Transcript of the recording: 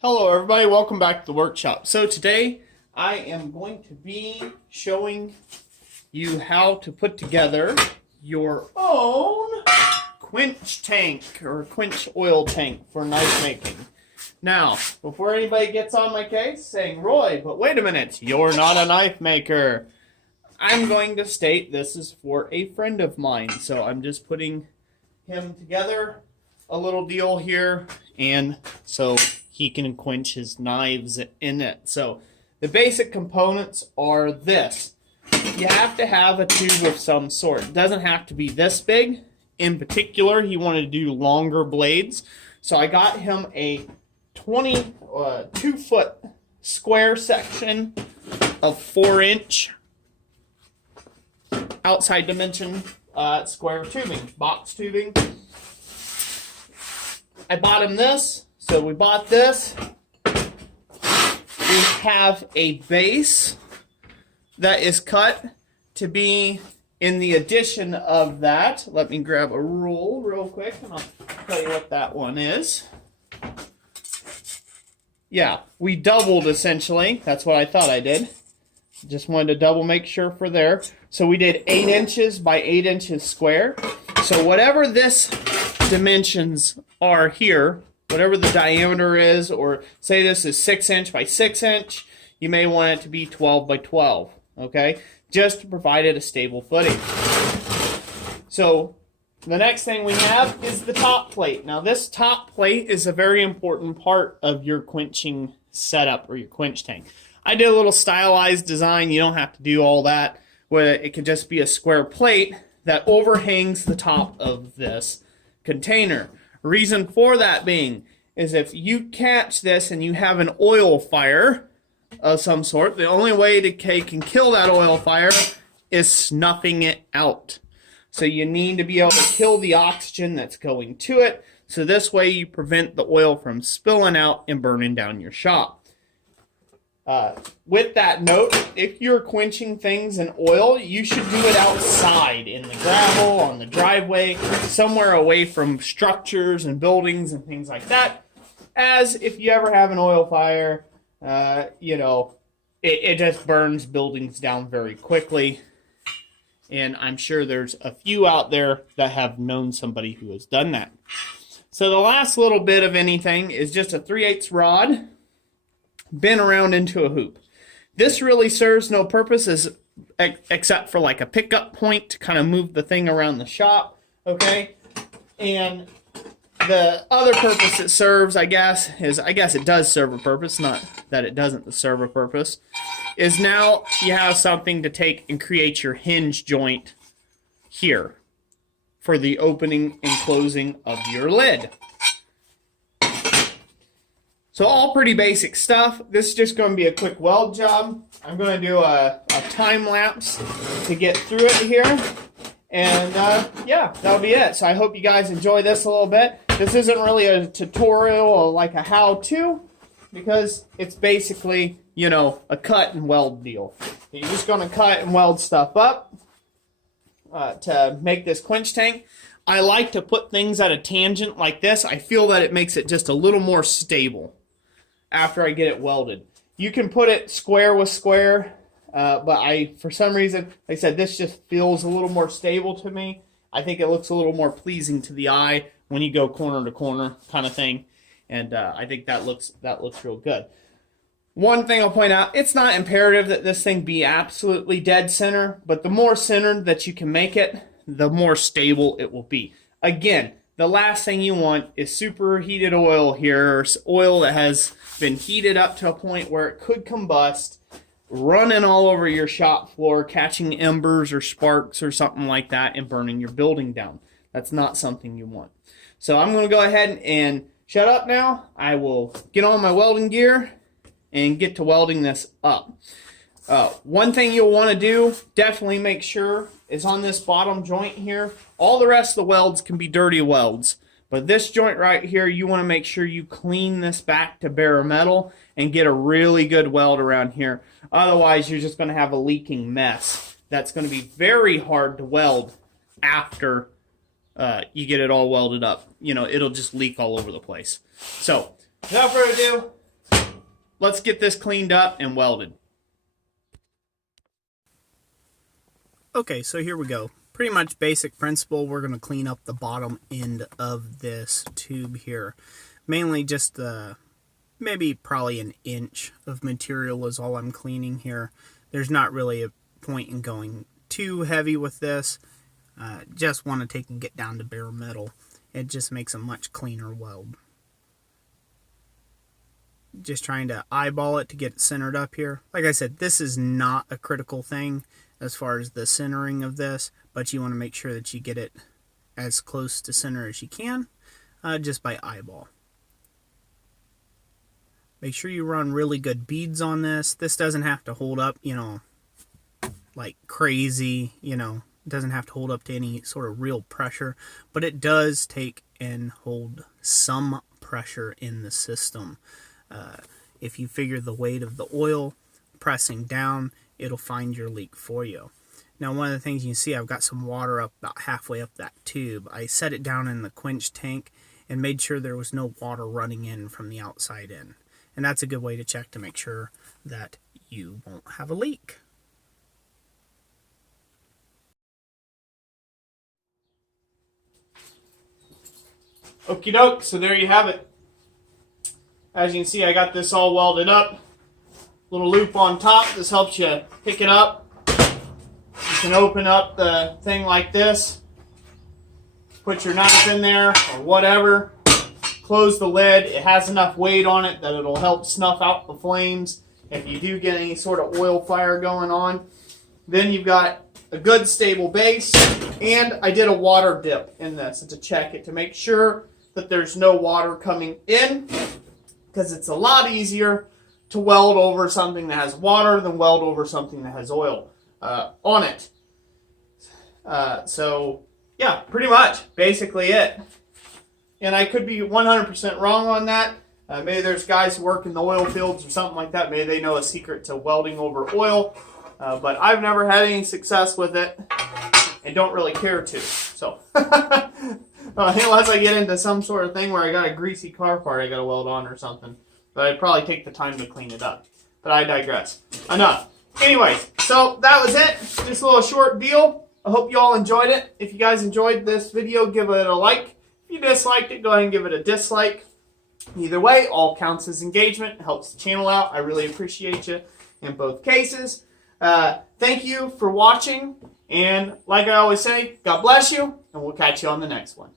Hello everybody, welcome back to the workshop. So today I am going to be showing you how to put together your own quench tank or quench oil tank for knife making. Now, before anybody gets on my case saying, Roy, but wait a minute, you're not a knife maker. I'm going to state this is for a friend of mine, so I'm just putting him together a little deal here, and so he can quench his knives in it. So the basic components are this. You have to have a tube of some sort. It doesn't have to be this big. In particular, he wanted to do longer blades. So I got him a 2-foot square section of 4-inch outside dimension square tubing, box tubing. I bought him this. So we bought this. We have a base that is cut to be in the addition of that. Let me grab a rule real quick and I'll tell you what that one is. Yeah, we doubled essentially. That's what I thought I did. Just wanted to double make sure for there. So we did 8 inches by 8 inches square. So whatever this dimensions are here, whatever the diameter is, or say this is 6 inch by 6 inch, you may want it to be 12 by 12, okay? Just to provide it a stable footing. So the next thing we have is the top plate. Now this top plate is a very important part of your quenching setup or your quench tank. I did a little stylized design. You don't have to do all that. Where it could just be a square plate that overhangs the top of this container. Reason for that being is if you catch this and you have an oil fire of some sort, the only way to can kill that oil fire is snuffing it out. So you need to be able to kill the oxygen that's going to it. So this way you prevent the oil from spilling out and burning down your shop. With that note, if you're quenching things in oil, you should do it outside, in the gravel, on the driveway, somewhere away from structures and buildings and things like that. As if you ever have an oil fire, it just burns buildings down very quickly. And I'm sure there's a few out there that have known somebody who has done that. So the last little bit of anything is just a 3/8 rod bent around into a hoop. This really serves no purpose except for like a pickup point to kind of move the thing around the shop, okay? And the other purpose it serves, I guess it does serve a purpose, not that it doesn't serve a purpose, is now you have something to take and create your hinge joint here for the opening and closing of your lid. So all pretty basic stuff. This is just going to be a quick weld job. I'm going to do a time lapse to get through it here. And yeah, that'll be it. So I hope you guys enjoy this a little bit. This isn't really a tutorial or like a how-to because it's basically, a cut and weld deal. You're just going to cut and weld stuff up to make this quench tank. I like to put things at a tangent like this. I feel that it makes it just a little more stable after I get it welded. You can put it square with square, but for some reason, like I said, this just feels a little more stable to me. I think it looks a little more pleasing to the eye when you go corner to corner kind of thing, and I think that looks real good. One thing I'll point out, it's not imperative that this thing be absolutely dead center, but the more centered that you can make it, the more stable it will be. Again, the last thing you want is superheated oil here, or oil that has been heated up to a point where it could combust, running all over your shop floor, catching embers or sparks or something like that and burning your building down. That's not something you want. So I'm going to go ahead and shut up now. I will get on my welding gear and get to welding this up. One thing you'll want to do, definitely make sure, is on this bottom joint here. All the rest of the welds can be dirty welds, but this joint right here, you want to make sure you clean this back to bare metal and get a really good weld around here. Otherwise, you're just going to have a leaking mess. that's going to be very hard to weld after you get it all welded up. You know, it'll just leak all over the place. So, without further ado, let's get this cleaned up and welded. Okay, so here we go. Pretty much basic principle. We're going to clean up the bottom end of this tube here. Mainly just maybe probably an inch of material is all I'm cleaning here. There's not really a point in going too heavy with this. Just want to take and get down to bare metal. It just makes a much cleaner weld. Just trying to eyeball it to get it centered up here. Like I said, this is not a critical thing as far as the centering of this, but you want to make sure that you get it as close to center as you can, just by eyeball. Make sure you run really good beads on this. This doesn't have to hold up, you know, like crazy, you know. It doesn't have to hold up to any sort of real pressure, but it does take and hold some pressure in the system. If you figure the weight of the oil pressing down, it'll find your leak for you. Now, one of the things you can see, I've got some water up about halfway up that tube. I set it down in the quench tank and made sure there was no water running in from the outside in. And that's a good way to check to make sure that you won't have a leak. Okie doke, so there you have it. As you can see, I got this all welded up. Little loop on top. This helps you pick it up. You can open up the thing like this. Put your knife in there or whatever. Close the lid. It has enough weight on it that it'll help snuff out the flames if you do get any sort of oil fire going on. Then you've got a good stable base. And I did a water dip in this to check it to make sure that there's no water coming in, because it's a lot easier to weld over something that has water than weld over something that has oil on it. So, yeah, pretty much, basically it. And I could be 100% wrong on that. Maybe there's guys who work in the oil fields or something like that. Maybe they know a secret to welding over oil. But I've never had any success with it and don't really care to. So, unless I get into some sort of thing where I got a greasy car part I got to weld on or something. But I'd probably take the time to clean it up. But I digress. Enough. Anyways, so that was it. Just a little short deal. I hope you all enjoyed it. If you guys enjoyed this video, give it a like. If you disliked it, go ahead and give it a dislike. Either way, all counts as engagement. It helps the channel out. I really appreciate you in both cases. Thank you for watching. And like I always say, God bless you. And we'll catch you on the next one.